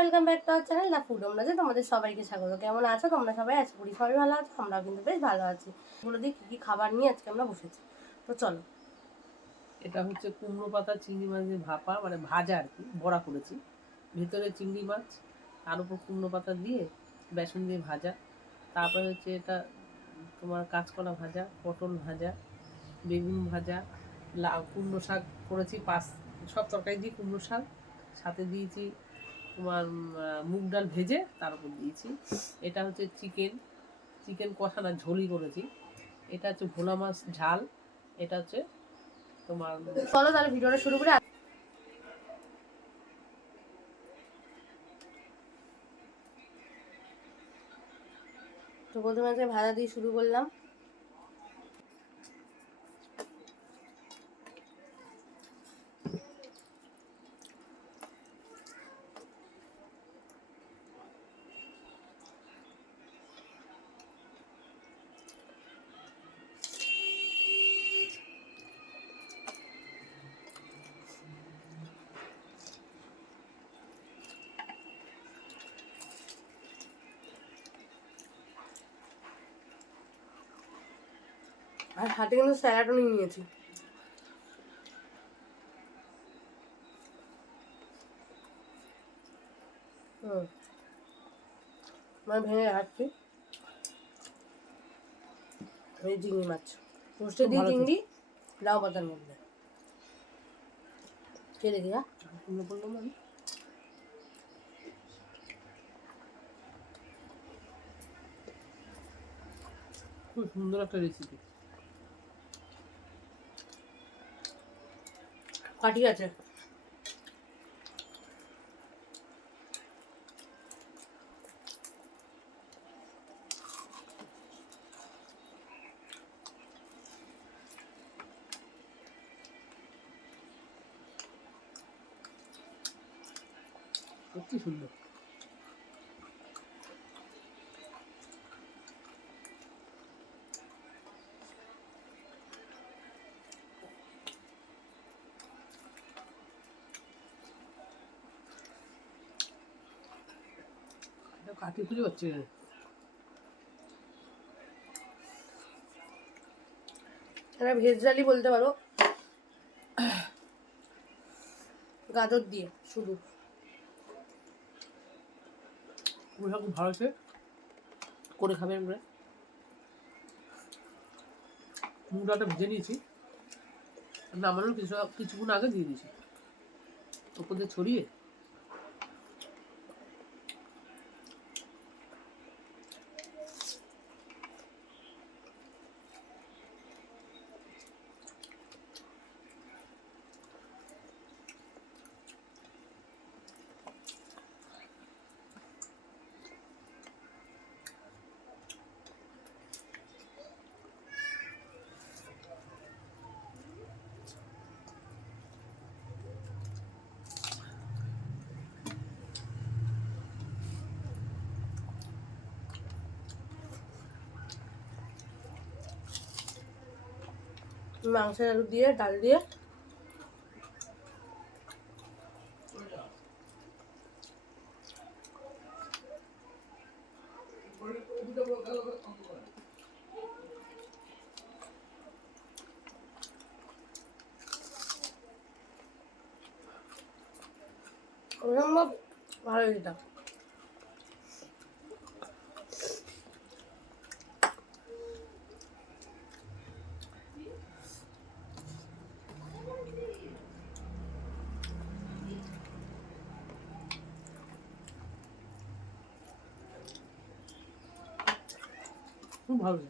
Welcome back to our channel the food হোমরাজে তোমাদের সবাইকে স্বাগত। কেমন আছো তোমরা সবাই? আশা করি সবাই ভালো আছো, আমরাও কিন্তু বেশ ভালো আছি। এগুলো দিয়ে কী কী খাবার নিয়ে আজকে আমরা বসেছি, তো চলো। এটা হচ্ছে কুমড়ো পাতা চিংড়ি মাছের ভাপা, মানে ভাজা আর কি, বড়া করেছি। ভেতরে চিংড়ি মাছ, তার উপর কুমড়ো পাতা দিয়ে বেসন দিয়ে ভাজা। তারপরে হচ্ছে এটা তোমার কাঁচকলা ভাজা, পটল ভাজা, বেগুন ভাজা, লাউ, কুমড়ো শাক করেছি, সব তরকারি দিয়ে কুমড়ো শাক, সাথে দিয়েছি তোমার মুগ ডাল ভেজে, তার উপর দিয়েছি। এটা হচ্ছে চিকেন কষা না, ঝোলই করেছি। এটা হচ্ছে ভোলা মাছ ঝাল। এটা হচ্ছে তোমার চলো তাহলে ভিডিওটা শুরু করে। তো প্রথমে আজকে ভাজা দিয়ে শুরু করলাম। আর হাতে কিন্তু স্যালাডও নিয়ে নিয়েছি। মানে ভেঙে রাখছি। এই চিংড়ি মাছ পোস্টে দিয়ে চিংড়ি লাউ পাতার মধ্যে কে দেখি। খুব সুন্দর একটা রেসিপি। কাঠি আছে। সত্যি সুন্দর। কাঠি খুঁজে পাচ্ছি না। এটা ভেজ ডালি বলতে পারো, গাজর দিয়ে শুধু। ওটা খুব ভালো হচ্ছে, করে খাবেন আমরা। মুগ ডালটা ভেজে নিয়েছি, নামানোর কিছুক্ষণ আগে দিয়ে দিয়েছি, ওপর দিয়ে ছড়িয়ে। মাংসের আলু দিয়ে ডাল দিয়ে অসম্ভব ভালো এটা। খুব ভালো।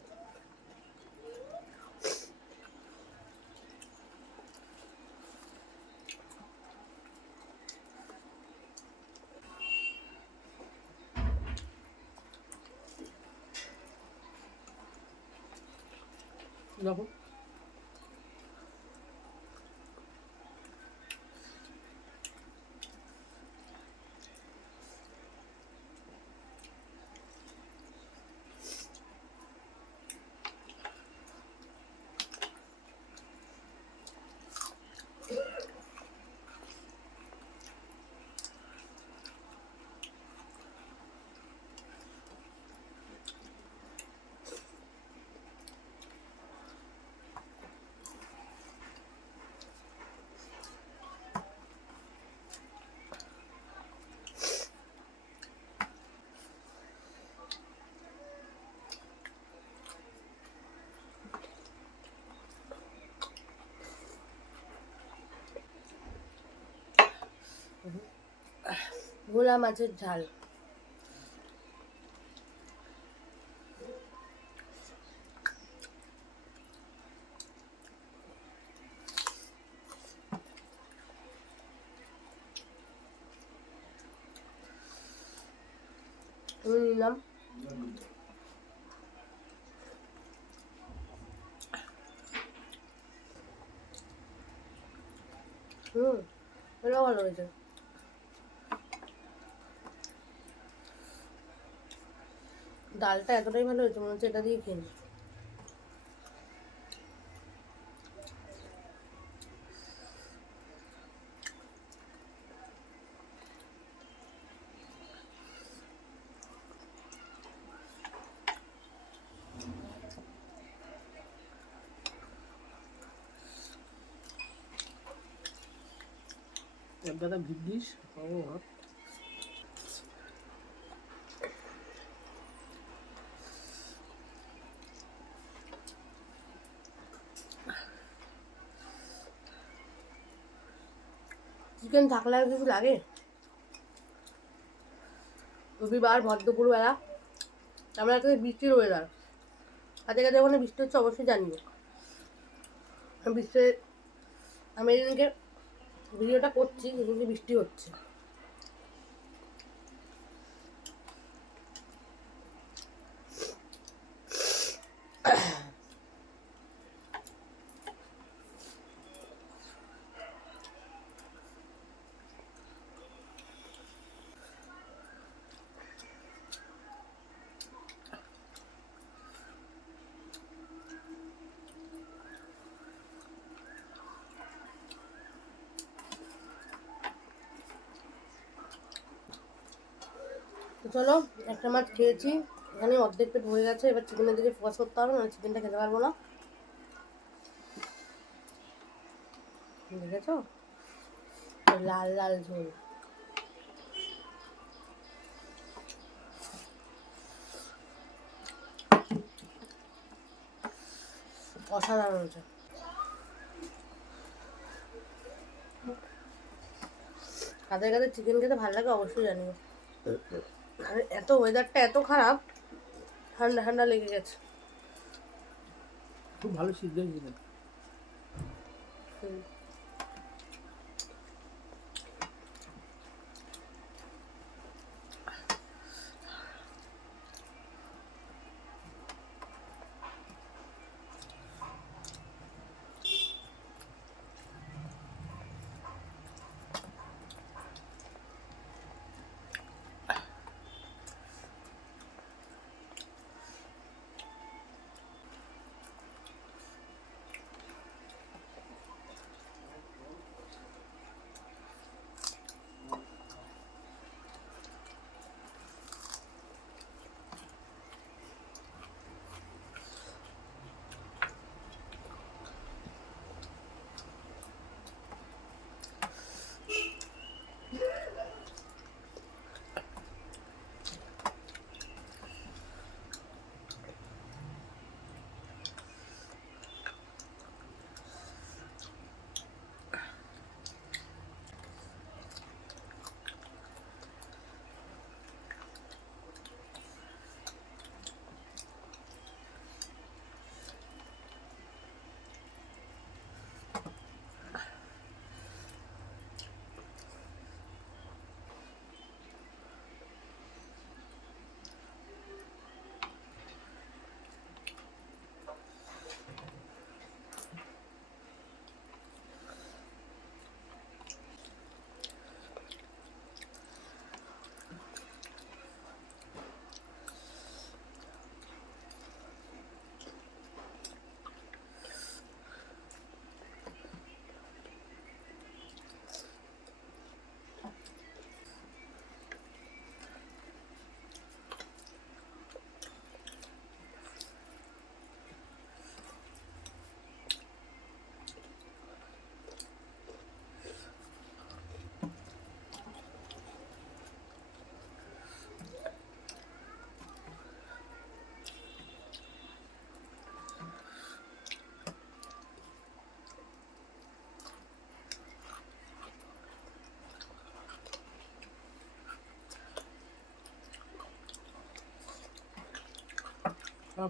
দেখো ভোলা মাছের ঝাল। নিলাম। এটাও ভালো হয়েছে। ডালটা এতটাই ভালো হয়েছে, মনে হচ্ছে এটা দিয়ে খেয়ে নিই। দাদা ভিডিস ও চিকেন থাকলে আর কিছু লাগে? রবিবার ভর দুপুরবেলা, আমরা একটা বৃষ্টির ওয়েদার, কাছে কাছে ওখানে বৃষ্টি হচ্ছে অবশ্যই জানিও। বৃষ্টি, আমি এদিনকে ভিডিওটা করছি যেদিনকে বৃষ্টি হচ্ছে। তো চলো, একটা মাছ খেয়েছি, এখানে অর্ধেক পেট হয়ে গেছে। এবার চিকেনের দিকে ফোকাস করতে হবে, মানে চিকেনটা খেতে পারবো না। দেখেছো, লাল লাল ঝোল। অসাধারণ হয়েছে। কাদের কাদের চিকেন খেতে ভালো লাগে অবশ্যই জানিও। আর এত ওয়েদারটা এত খারাপ, ঠান্ডা ঠান্ডা লেগে গেছে। খুব ভালো সিদ্ধ হয়েছিল।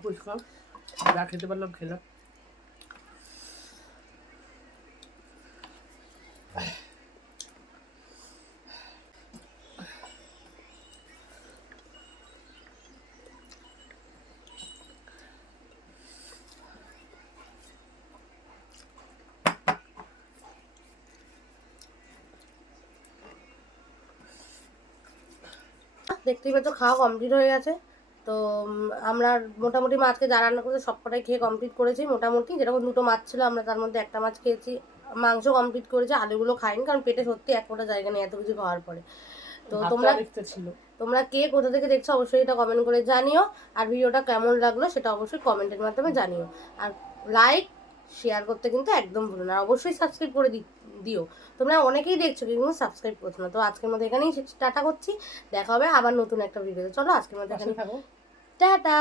ফুচকা যা খেতে পারলাম খেলাম। দেখতেই পাচ্ছ খাওয়া কমপ্লিট হয়ে গেছে। তো আমরা মোটামুটি মাছকে যা রান্না করতে সবকটাই খেয়ে কমপ্লিট করেছি মোটামুটি। যেরকম দুটো মাছ ছিল আমরা তার মধ্যে একটা মাছ খেয়েছি, মাংস কমপ্লিট করেছি, আলুগুলো খাইনি কারণ পেটে সত্যি এক ফোঁটা জায়গা নেই এত কিছু খাওয়ার পরে। তো তোমরা কে কোথা থেকে দেখছো অবশ্যই এটা কমেন্ট করে জানিও, আর ভিডিওটা কেমন লাগলো সেটা অবশ্যই কমেন্টের মাধ্যমে জানিও। আর লাইক শেয়ার করতে কিন্তু একদম ভুলো না, অবশ্যই সাবস্ক্রাইব করে দিও। তোমরা অনেকেই দেখছো কিন্তু সাবস্ক্রাইব করছো না। তো আজকের মধ্যে এখানেই টাটা করছি, দেখা হবে আবার নতুন একটা ভিডিওতে। চলো আজকের মধ্যে এখানে টাটা।